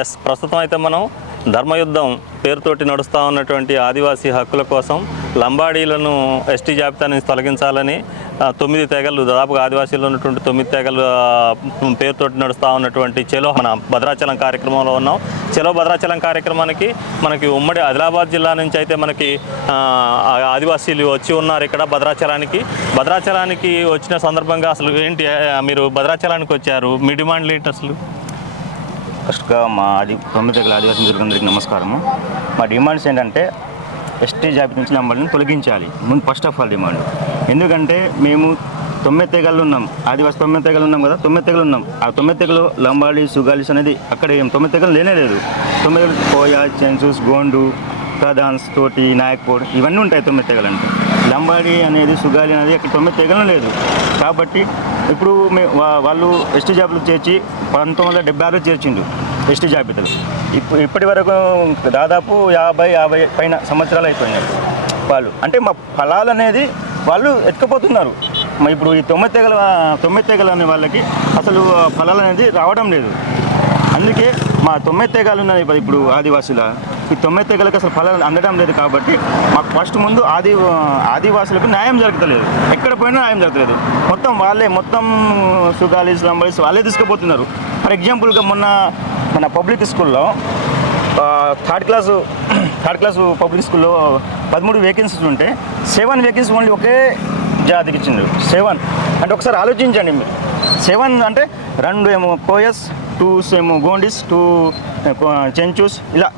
Yes ప్రస్తుతం అయితే మనం ధర్మయుద్ధం పేరుతోటి నడుస్తూ ఉన్నటువంటి ఆదివాసీ హక్కుల కోసం లంబాడీలను ఎస్టీ జాబితా నుంచి తొలగించాలని తొమ్మిది తెగలు దాదాపుగా ఆదివాసీలు ఉన్నటువంటి తొమ్మిది తెగలు పేరుతోటి నడుస్తూ ఉన్నటువంటి చెలో మన భద్రాచలం కార్యక్రమంలో ఉన్నాం. చలో భద్రాచలం కార్యక్రమానికి మనకి ఉమ్మడి ఆదిలాబాద్ జిల్లా నుంచి అయితే మనకి ఆదివాసీలు వచ్చి ఉన్నారు ఇక్కడ భద్రాచలానికి. భద్రాచలానికి వచ్చిన సందర్భంగా అసలు ఏంటి మీరు భద్రాచలానికి వచ్చారు? మీ డిమాండ్లు ఏంటి అసలు? ఫస్ట్గా మా ఆది తొమ్మిది ఆదివాసీ మిత్రులందరికీ నమస్కారము. మా డిమాండ్స్ ఏంటంటే ఎస్టీ జాబితా నుంచి మమ్మల్ని తొలగించాలి. ముందు ఫస్ట్ ఆఫ్ ఆల్ డిమాండ్. ఎందుకంటే మేము తొమ్మిది తెగలు ఉన్నాం. ఆదివాసి తొమ్మిది తెగలు ఉన్నాం కదా తొమ్మిది తెగలు ఉన్నాం. ఆ తొమ్మిది తెగలు లంబాడి సుగాలిస్ అనేది అక్కడ ఏం తొమ్మిది తెగలు లేనే లేదు. తొమ్మిది తెగలు కోయా చెన్సూస్ గోండు ప్రధాన్స్ తోటి నాయక్పూడ్ ఇవన్నీ ఉంటాయి తొమ్మిది తెగలు అంటే. లంబాడి అనేది సుగాలి అనేది అక్కడ తొమ్మిది తెగలు లేదు. కాబట్టి ఇప్పుడు మే వాళ్ళు ఎస్టీ జాబితాలు చేర్చి పంతొమ్మిది వందల డెబ్బై ఆరులో చేర్చిండు ఎస్టీ జాబితాలు. ఇప్పుడు ఇప్పటి వరకు దాదాపు యాభై యాభై పైన సంవత్సరాలు అయిపోయినాయి వాళ్ళు. అంటే మా ఫలాలు అనేది వాళ్ళు ఎత్తుకుపోతున్నారు. మరి ఇప్పుడు ఈ తొమ్మిది తెగల తొమ్మిది తెగలు అనే వాళ్ళకి అసలు ఫలాలు అనేది రావడం లేదు. అందుకే మా తొమ్మిది తెగలు ఉన్నాయి ఇప్పుడు- ఇప్పుడు ఆదివాసుల. ఈ తొమ్మిది తెగలకు అసలు ఫలాలు అందడం లేదు కాబట్టి మాకు ఫస్ట్ ముందు ఆది ఆదివాసులకు న్యాయం జరగలేదు ఎక్కడ పోయినా న్యాయం జరగలేదు మొత్తం వాళ్ళే మొత్తం సుగాలీస్ లంబరీస్ వాళ్ళే తీసుకుపోతున్నారు. ఫర్ ఎగ్జాంపుల్గా మొన్న మన పబ్లిక్ స్కూల్లో third class third class public స్కూల్లో పదమూడు వేకెన్సీస్ ఉంటే సెవెన్ వేకెన్సీ ఓన్లీ ఒకే జాతికి ఇచ్చిండ్రు సెవెన్. అంటే ఒకసారి ఆలోచించండి మీరు. సెవెన్ అంటే రెండు ఏమో కోయస్ టూ ఏమో గోండిస్ టూ చెంచూస్ ఇలా.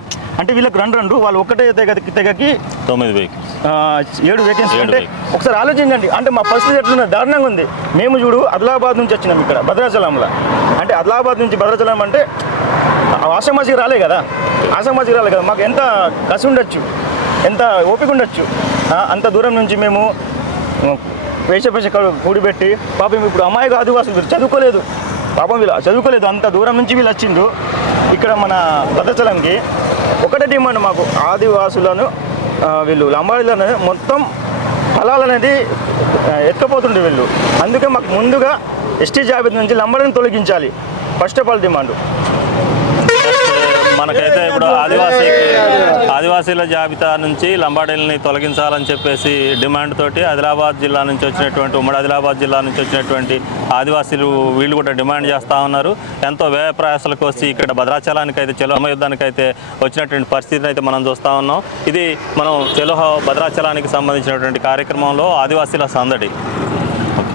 అంటే వీళ్ళకి రెండు రెండు వాళ్ళు ఒకటే తెగ తెగకి తొమ్మిది వెహికల్స్ ఏడు వేకెన్సీ అంటే. ఒకసారి ఆలోచించండి. అంటే మా పరిస్థితి ఎట్లున్న దారుణంగా ఉంది. మేము చూడు ఆదిలాబాద్ నుంచి వచ్చినాం ఇక్కడ భద్రాచలంలో. అంటే ఆదిలాబాద్ నుంచి భద్రాచలం అంటే ఆషామాషికి రాలే కదా? ఆషామాషికి రాలే కదా? మాకు ఎంత కసి ఉండొచ్చు? ఎంత ఓపిక ఉండొచ్చు? అంత దూరం నుంచి మేము వేష పేష కూడిపెట్టి పాపం ఇప్పుడు అమ్మాయి కాదు అసలు చదువుకోలేదు. పాపం వీళ్ళు చదువుకోలేదు అంత దూరం నుంచి వీళ్ళు వచ్చిండ్రు. ఇక్కడ మన భద్రాచలంకి ఒకటే డిమాండ్ మాకు ఆదివాసులను వీళ్ళు లంబాడీలను మొత్తం ఫలాలు అనేది ఎత్తపోతుండే వీళ్ళు. అందుకే మాకు ముందుగా ఎస్టీ జాబితా నుంచి లంబాడీని తొలగించాలి. ఫస్ట్ ఆఫ్ ఆల్ డిమాండ్ నివాసీల జాబితా నుంచి లంబాడీలని తొలగించాలని చెప్పేసి డిమాండ్ తోటి ఆదిలాబాద్ జిల్లా నుంచి వచ్చినటువంటి ఉమ్మడి ఆదిలాబాద్ జిల్లా నుంచి వచ్చినటువంటి ఆదివాసీలు వీళ్ళు కూడా డిమాండ్ చేస్తూ ఉన్నారు. ఎంతో వ్యయ ప్రయాసాలకు వచ్చి ఇక్కడ భద్రాచలానికి అయితే చెలో యుద్ధానికి అయితే వచ్చినటువంటి పరిస్థితిని అయితే మనం చూస్తూ ఉన్నాం. ఇది మనం చెలోహ భద్రాచలానికి సంబంధించినటువంటి కార్యక్రమంలో ఆదివాసీల సందడి.